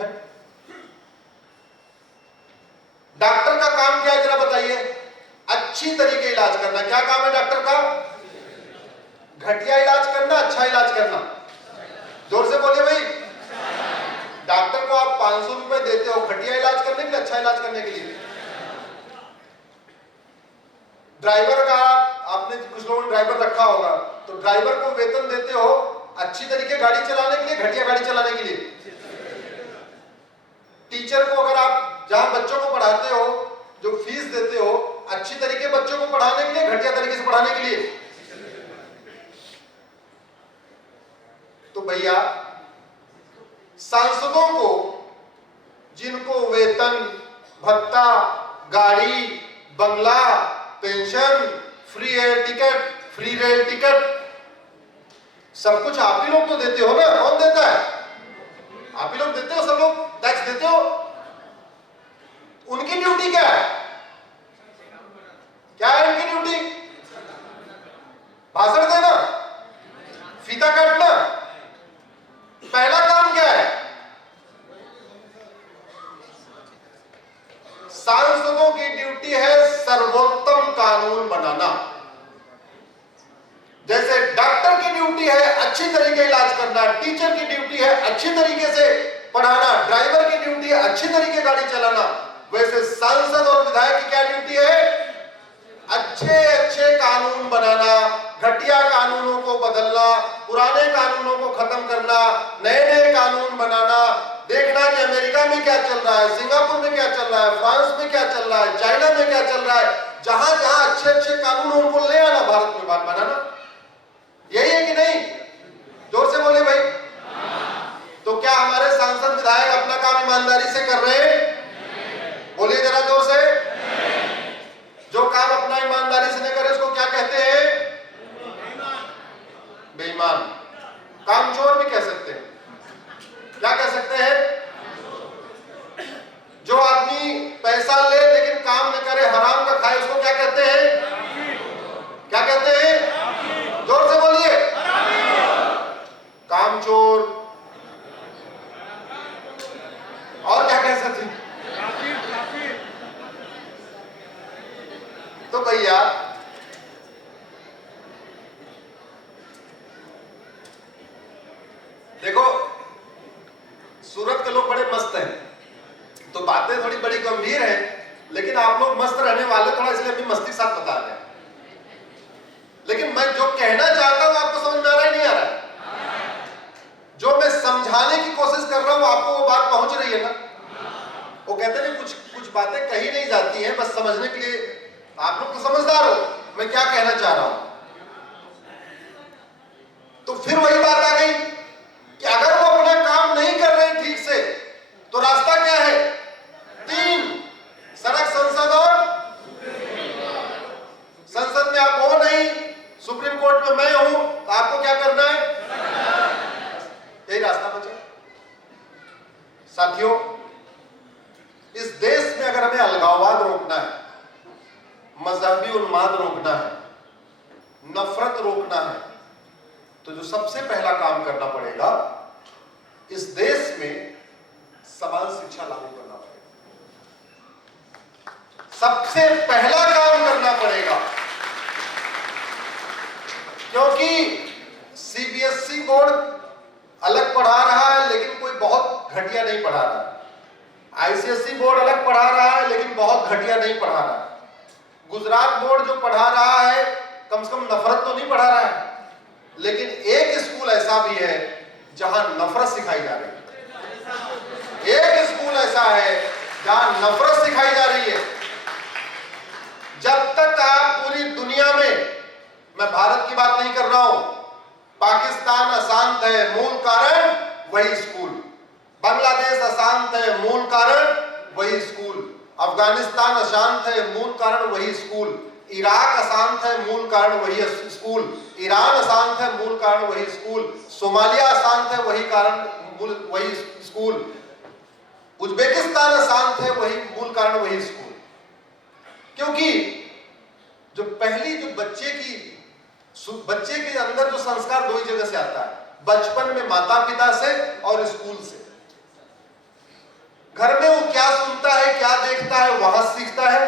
है। डॉक्टर का काम क्या है जरा बताइए? अच्छी तरीके इलाज करना। क्या काम है डॉक्टर का? घटिया इलाज करना, अच्छा इलाज करना। जोर से बोलिए भाई। डॉक्टर को आप 500 रुपए देते हो घटिया इलाज करने के लिए, अच्छा इलाज करने के लिए? ड्राइवर का आपने कुछ लोगों ने ड्राइवर रखा होगा, तो ड्राइवर को वेतन देते हो अच्छी तरीके गाड़ी चलाने के लिए, घटिया गाड़ी चलाने के लिए? टीचर को अगर आप जहां बच्चों को पढ़ाते हो, जो फीस देते हो, अच्छी तरीके बच्चों को पढ़ाने के लिए, घटिया तरीके से पढ़ाने के लिए? तो भैया सांसदों को, जिनको वेतन, भत्ता, गाड़ी, बंगला, pension, free air ticket, free rail ticket, सब कुछ आप ही लोग तो देते हो ना। कौन देता है? आप ही लोग देते हो, सब लोग टैक्स देते हो। उनकी ड्यूटी क्या है? क्या है उनकी ड्यूटी? भाषण देना, फीता काटना? पहला काम क्या है? सांसदों की ड्यूटी है सर्वोत्तम कानून बनाना। जैसे डॉक्टर की ड्यूटी है अच्छी तरीके इलाज करना, टीचर की ड्यूटी है अच्छी तरीके से पढ़ाना, ड्राइवर की ड्यूटी है अच्छी तरीके गाड़ी चलाना, वैसे सांसद और विधायक की क्या ड्यूटी है? अच्छे अच्छे कानून बनाना, घटिया कानूनों को बदलना, पुराने कानूनों को खत्म करना, नए नए कानून बनाना, देखना कि अमेरिका में क्या चल रहा है, सिंगापुर में क्या चल रहा है, फ्रांस में क्या चल रहा है, चाइना में क्या चल रहा है, जहां जहां अच्छे अच्छे कानून उनको ले आना, भारत में बात बनाना। यही है कि नहीं? जोर से बोले भाई। तो क्या हमारे सांसद विधायक अपना काम ईमानदारी से कर रहे हैं? बोलिए जरा जोर से। जो काम अपना ईमानदारी से नहीं करे उसको क्या कहते हैं? बेईमान। कामचोर भी कह सकते हैं। क्या कह सकते हैं? जो आदमी पैसा ले लेकिन काम न करे, हराम का खाए, उसको क्या कहते हैं? क्या कहते हैं? जोर से बोलिए। कामचोर। और क्या कह सकते हैं? तो भैया देखो, सूरत के लोग बड़े मस्त हैं, तो बातें थोड़ी बड़ी गंभीर हैं, लेकिन आप लोग मस्त रहने वाले थोड़ा, इसलिए अपनी मस्ती के साथ बता रहे हैं। लेकिन मैं जो कहना चाहता हूं आपको समझ में आ रहा है नहीं आ रहा है? जो मैं समझाने की कोशिश कर रहा हूं आपको वो बात पहुंच रही है ना? वो कहते हैं कुछ कुछ बातें कही नहीं जाती हैं, बस समझने के लिए। आप लोग तो समझदार हो मैं क्या कहना चाह रहा हूं। तो फिर वही बात आ गई कि अगर वो अपना काम नहीं कर रहे ठीक से, तो रास्ता क्या है? 3, सड़क, संसद और संसद में आप हो नहीं, सुप्रीम कोर्ट में मैं हूं, तो आपको क्या करना है? यही रास्ता बचा। साथियों, इस देश में अगर हमें अलगाववाद रोकना है, मजहबी उन्माद रोकना है, नफरत रोकना है, तो जो सबसे पहला काम करना पड़ेगा, इस देश में समान शिक्षा लागू करना पड़ेगा। सबसे पहला काम करना पड़ेगा, क्योंकि सीबीएसई बोर्ड अलग पढ़ा रहा है लेकिन कोई बहुत घटिया नहीं पढ़ा रहा है, आईसीएसई बोर्ड अलग पढ़ा रहा है लेकिन बहुत घटिया नहीं पढ़ा रहा है, गुजरात बोर्ड जो पढ़ा रहा है कम से कम नफरत तो नहीं पढ़ा रहा है, लेकिन एक स्कूल ऐसा भी है जहां नफरत सिखाई जा रही है। एक स्कूल ऐसा है जहां नफरत सिखाई जा रही है। जब तक आप पूरी दुनिया में, मैं भारत की बात नहीं कर रहा हूं, पाकिस्तान अशांत है, मूल कारण वही स्कूल, बांग्लादेश अशांत है, मूल कारण वही स्कूल, अफगानिस्तान अशांत है, मूल कारण वही स्कूल, इराक अशांत है, मूल कारण वही स्कूल, ईरान अशांत है, मूल कारण वही स्कूल, सोमालिया अशांत है, वही स्कूल, उज्बेकिस्तान अशांत है, वही मूल कारण वही स्कूल। क्योंकि जो पहली जो बच्चे के अंदर जो संस्कार दो ही जगह से आता है, बचपन में माता पिता से और स्कूल से। घर में वो क्या सुनता है, क्या देखता है, वहां सीखता है,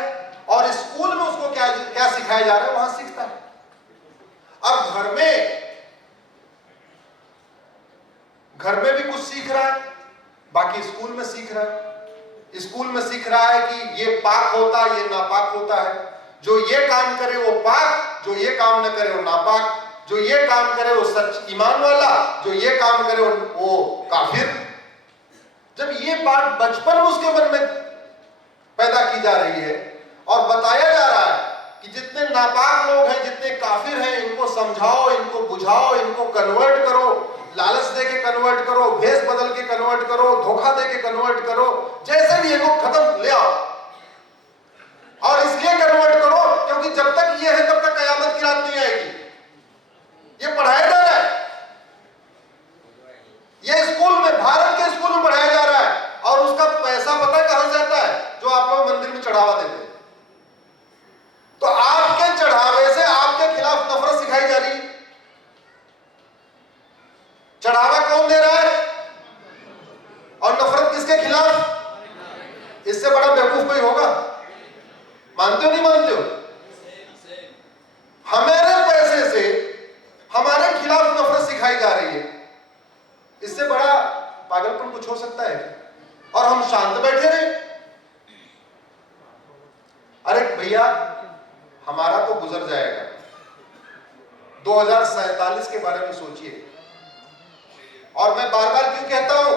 और स्कूल में उसको क्या क्या सिखाया जा रहा है, वहां सीखता है। अब घर में भी कुछ सीख रहा है, बाकी स्कूल में सीख रहा है। स्कूल में सीख रहा है कि ये पाक होता है, ये नापाक होता है, जो ये काम करे वो पाक, जो ये काम न करे वो नापाक, जो ये काम करे वो सच ईमान वाला, जो ये काम करे वो काफिर। जब ये बात बचपन में उसके मन में पैदा की जा रही है और बताया जा रहा है कि जितने नापाक लोग हैं, जितने काफिर हैं, इनको समझाओ, इनको बुझाओ, इनको कन्वर्ट करो, लालच दे के कन्वर्ट करो, भेष बदल के कन्वर्ट करो, धोखा दे के कन्वर्ट करो, जैसे भी इनको खत्म ले आओ। और इसलिए कन्वर्ट करो क्योंकि जब तक ये है तब तक कयामत की रात नहीं आएगी। ये पढ़ाया जा रहा है, ये स्कूल में, भारत के स्कूल में पढ़ाया जा रहा है, और उसका पैसा पता कहां से आता है? जो आप लोग मंदिर में चढ़ावा देते हैं। तो आपके चढ़ावे से आपके खिलाफ नफरत सिखाई जा रही है। चढ़ावा कौन दे रहा है और नफरत किसके खिलाफ? इससे बड़ा बेवकूफ कोई होगा? मानते हो नहीं मानते हो? हमारे पैसे से हमारे खिलाफ नफरत सिखाई जा रही है, इससे बड़ा पागलपन कुछ हो सकता है? और हम शांत बैठे रहे। अरे भैया, हमारा तो गुजर जाएगा। 2047 के बारे में सोचिए। और मैं बार बार क्यों कहता हूं,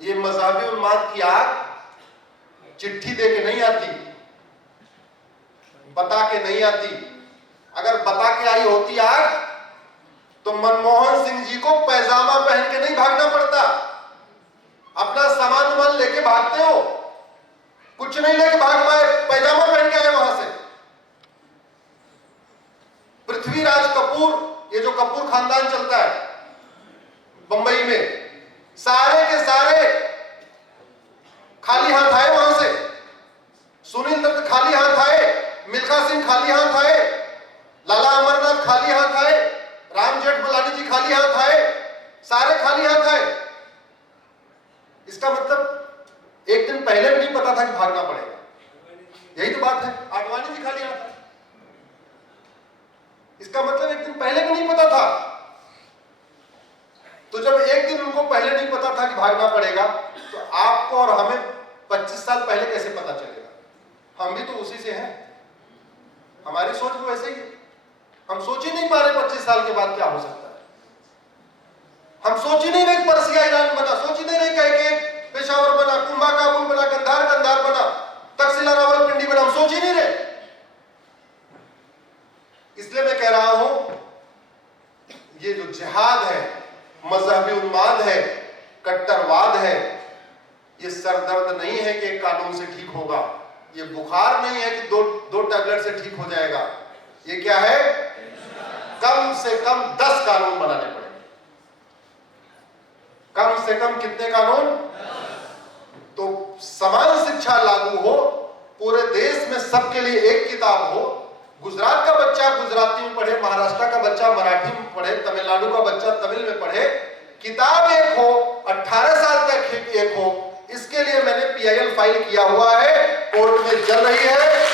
ये मजहबी उन्माद की आग चिट्ठी दे के नहीं आती, बता के नहीं आती। अगर बता के आई होती आग तो मनमोहन सिंह जी को पैजामा पहन के नहीं भागना पड़ता। अपना सामान लेके भागते हो, कुछ नहीं लेके भाग पाए, पैजामा पहन के आए वहां से। पृथ्वीराज कपूर, ये जो कपूर खानदान चलता है बंबई में, सारे के सारे खाली हाथ आए वहां से। सुनील दत्त खाली हाथ आए, मिल्खा सिंह खाली हाथ आए, लाला अमरनाथ खाली हाथ आए, राम जेठमलानी जी खाली हाथ आए, सारे खाली हाथ आए। इसका मतलब एक दिन पहले भी नहीं पता था कि भागना पड़ेगा। यही तो बात है। आडवाणी जी खाली हाथ आए, इसका मतलब एक दिन पहले भी नहीं पता था। तो जब एक दिन उनको पहले नहीं पता था कि भागना पड़ेगा, तो आपको और हमें 25 साल पहले कैसे पता चलेगा? हम भी तो उसी से हैं, हमारी सोच भी वैसे ही है। हम सोच ही नहीं पा रहे 25 साल के बाद क्या हो सकता है। हम सोच ही नहीं रहे पर्सिया ईरान बना, सोच ही नहीं रहे कह पेशावर बना, कुंभा काबुल बना, कंधार कंधार बना, तक्षशिला रावलपिंडी बना, हम सोच ही नहीं रहे। इसलिए मैं कह रहा हूं, ये जो जिहाद है, मजहबी उन्माद है, कट्टरवाद है, ये सरदर्द नहीं है कि एक कानून से ठीक होगा। ये बुखार नहीं है कि दो टैबलेट से ठीक हो जाएगा। ये क्या है? कम से कम 10 कानून बनाने पड़ेंगे। कम से कम कितने कानून? तो समान शिक्षा लागू हो, पूरे देश में सबके लिए एक किताब हो। गुजरात का बच्चा गुजराती में पढ़े, महाराष्ट्र का बच्चा मराठी में पढ़े, तमिलनाडु का बच्चा तमिल में पढ़े, किताब एक हो, 18 साल तक एक हो। इसके लिए मैंने PIL फाइल किया हुआ है, कोर्ट में चल रही है।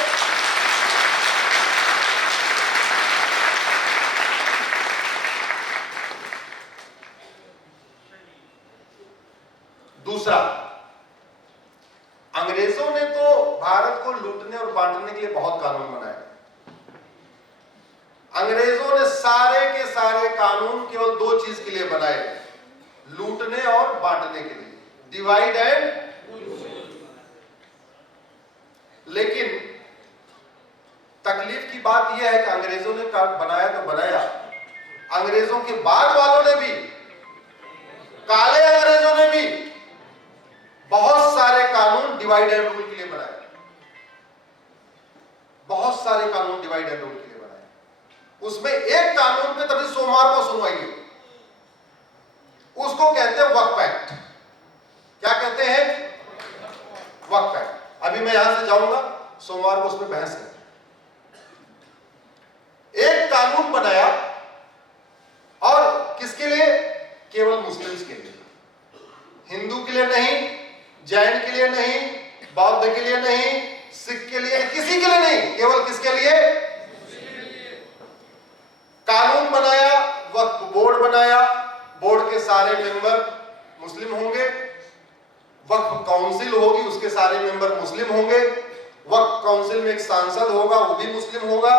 दूसरा, अंग्रेजों ने तो भारत को लूटने और बांटने के लिए बहुत कानून बनाए। अंग्रेजों ने सारे के सारे कानून केवल 2 चीज के लिए बनाए, लूटने और बांटने के लिए, डिवाइड एंड। लेकिन तकलीफ की बात यह है कि अंग्रेजों ने बनाया तो बनाया, अंग्रेजों के बाद वालों ने भी, काले अंग्रेजों ने भी बहुत सारे कानून डिवाइड एंड रूल के लिए बनाए। बहुत सारे कानून डिवाइड एंड रूल के लिए बनाए। उसमें एक कानून पे तभी सोमवार को सुनवाई है, उसको कहते हैं वक्फ एक्ट। क्या कहते हैं? वक्फ एक्ट। अभी मैं यहां से जाऊंगा, सोमवार को उसमें बहस है। एक कानून बनाया, और किसके लिए? केवल मुस्लिम्स के लिए। के लिए नहीं, जैन के लिए नहीं, बौद्ध के लिए नहीं, सिख के लिए, किसी के लिए नहीं, केवल किसके लिए? कानून बनाया, वक्फ बोर्ड बनाया, बोर्ड के सारे मेंबर मुस्लिम होंगे, वक्फ काउंसिल होगी, उसके सारे मेंबर मुस्लिम होंगे, वक्फ काउंसिल में एक सांसद होगा, वो भी मुस्लिम होगा,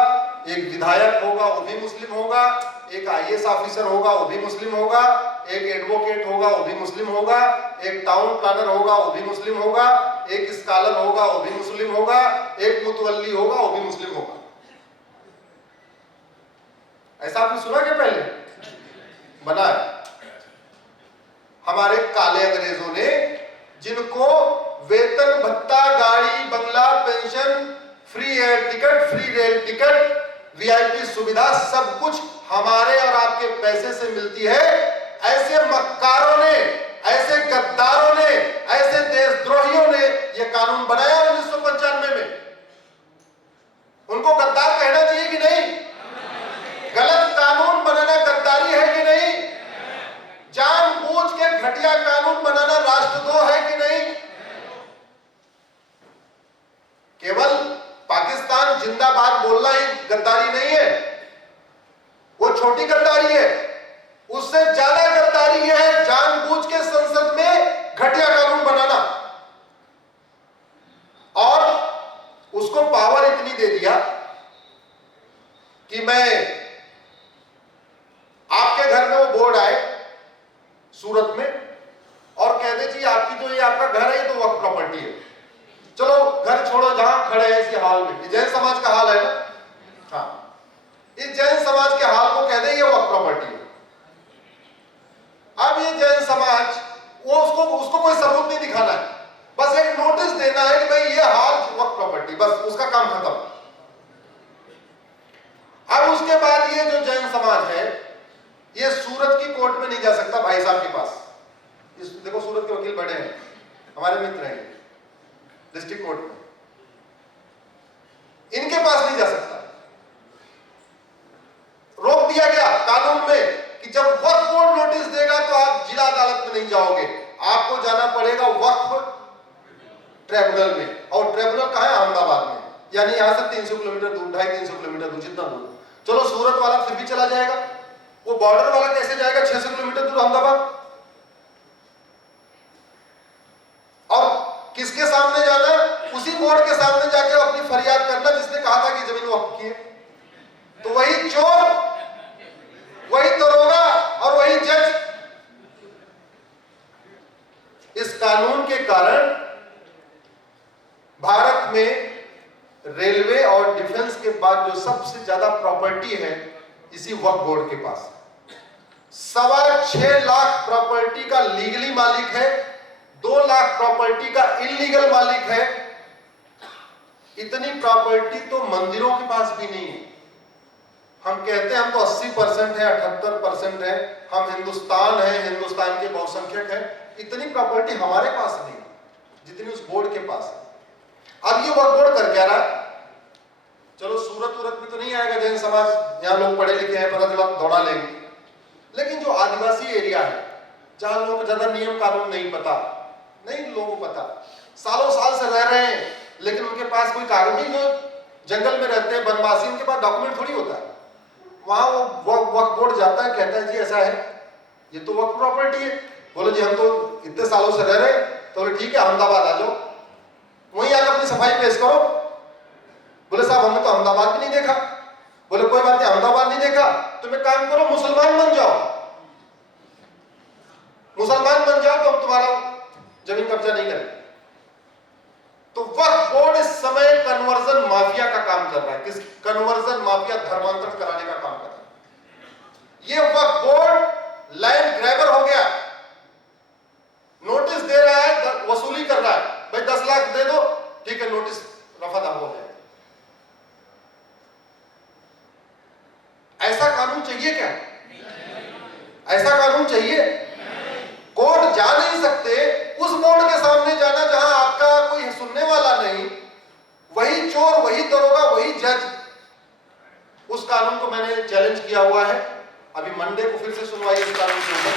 एक विधायक होगा, वो भी मुस्लिम होगा, एक आईएएस ऑफिसर होगा, वो भी मुस्लिम होगा, एक एडवोकेट होगा, वो भी मुस्लिम होगा, एक टाउन प्लानर होगा, वो भी मुस्लिम होगा, एक स्कॉलर होगा, वो भी मुस्लिम होगा, एक मुतवल्ली होगा, वो भी मुस्लिम होगा। ऐसा आपने सुना क्या पहले? बना है। हमारे काले अंग्रेजों ने, जिनको वेतन भत्ता, गाड़ी, बंगला, pension, free air ticket, free rail ticket, VIP सुविधा सब कुछ हमारे और आपके पैसे से मिलती है, ऐसे मक्कारों ने, ऐसे गद्दारों ने, ऐसे देशद्रोहियों ने यह कानून बनाया 1995 में। उनको गद्दार कहना चाहिए कि नहीं? गलत कानून बनाना गद्दारी है कि नहीं? जानबूझ के घटिया कानून बनाना राष्ट्रद्रोह है कि नहीं? केवल पाकिस्तान जिंदाबाद बोलना ही गद्दारी नहीं है, वो छोटी गद्दारी है। उससे ज्यादा गद्दारी यह है जानबूझ के संसद में घटिया कानून बनाना, और उसको पावर इतनी दे दिया कि मैं, आपके घर में वो बोर्ड आए सूरत में और कह दे जी आपकी जो ये आपका घर है ये तो वक्फ प्रॉपर्टी है, चलो घर छोड़ो जहां खड़े हैं इसी हाल में। जैन समाज का हाल है ना, हाँ, इस जैन समाज के हाल को कह दे ये वक्फ प्रॉपर्टी है। अब ये जैन समाज, वो उसको कोई सबूत नहीं दिखाना है, बस एक नोटिस देना है कि भाई ये हाल वक्फ प्रॉपर्टी, बस उसका काम खत्म। अब उसके बाद ये जो जैन समाज है ये सूरत की कोर्ट में नहीं जा सकता भाई साहब के पास। देखो सूरत के वकील बड़े हैं, हमारे मित्र हैं, डिस्ट्रिक्ट कोर्ट में, इनके पास नहीं जा सकता। रोक दिया गया कानून में कि जब वक्फ बोर्ड नोटिस देगा तो आप जिला अदालत में नहीं जाओगे, आपको जाना पड़ेगा वक्फ ट्रिब्यूनल में। और ट्रिब्यूनल कहां है? अहमदाबाद में, यानी यहां से 300 किलोमीटर दूर, 250-300 किलोमीटर दूर, जितना दूर। चलो सूरत वाला फिर भी चला जाएगा, वो बॉर्डर वाला कैसे जाएगा 600 किलोमीटर दूर अहमदाबाद? और किसके सामने जाना? उसी बोर्ड के सामने जाके अपनी फरियाद करना जिसने कहा था कि जमीन वक्फ की है। तो वही चोर, वही दरोगा और वही जज। इस कानून के कारण भारत में रेलवे और डिफेंस के बाद जो सबसे ज्यादा प्रॉपर्टी है इसी वक्फ बोर्ड के पास। 6.25 लाख प्रॉपर्टी का लीगली मालिक है, 2 लाख प्रॉपर्टी का इलीगल मालिक है। इतनी प्रॉपर्टी तो मंदिरों के पास भी नहीं है। हम कहते हैं हम तो 80% है, 78% है, हम हिंदुस्तान है, हिंदुस्तान के बहुसंख्यक है, इतनी प्रॉपर्टी हमारे पास नहीं जितनी उस बोर्ड के पास है। अब ये वक्फ बोर्ड कर क्या रहा? चलो सूरत में तो नहीं आएगा जैन समाज, यहां लोग पढ़े लिखे हैं, पता दौड़ा लेंगे। लेकिन जो आदिवासी एरिया है जहां लोगों को ज्यादा नियम कानून नहीं पता, नहीं लोगों को पता, सालों साल से रह रहे हैं, लेकिन उनके पास कोई कागज नहीं, जो जंगल में रहते हैं बनवासी, उनके पास डॉक्यूमेंट थोड़ी होता है। वहां वो वक्फ बोर्ड जाता है, कहता है जी ऐसा है, ये तो वक्फ प्रॉपर्टी है। बोलो जी हम तो इतने सालों से रह रहे हैं, तो बोले ठीक है अहमदाबाद आ जाओ, वहीं आकर अपनी सफाई पेश करो। बोले साहब हमने तो अहमदाबाद भी नहीं देखा। बोले कोई बात नहीं, अहमदाबाद नहीं देखा, तुम एक काम करो मुसलमान बन जाओ, मुसलमान बन जाओ तो हम तुम्हारा जमीन कब्जा नहीं करेंगे। तो वक्फ बोर्ड इस समय कन्वर्जन माफिया का काम कर रहा है। किस? कन्वर्जन माफिया, धर्मांतरण कराने का काम कर रहा है। ये वक्फ बोर्ड लैंड ग्रैबर हो गया, नोटिस दे रहा है, वसूली कर रहा है, भाई 10 लाख दे दो, ठीक है नोटिस रफा दफा हो जाए। ऐसा कानून चाहिए क्या? ऐसा कानून चाहिए? कोर्ट जा नहीं सकते, उस बोर्ड के सामने जाना जहां आपका कोई सुनने वाला नहीं, वही चोर, वही दरोगा, वही जज। उस कानून को मैंने चैलेंज किया हुआ है, अभी मंडे को फिर से सुनवाई इस कानून के ऊपर।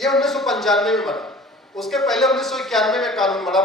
ये 1995 में बना। उसके पहले 1991 में कानून बना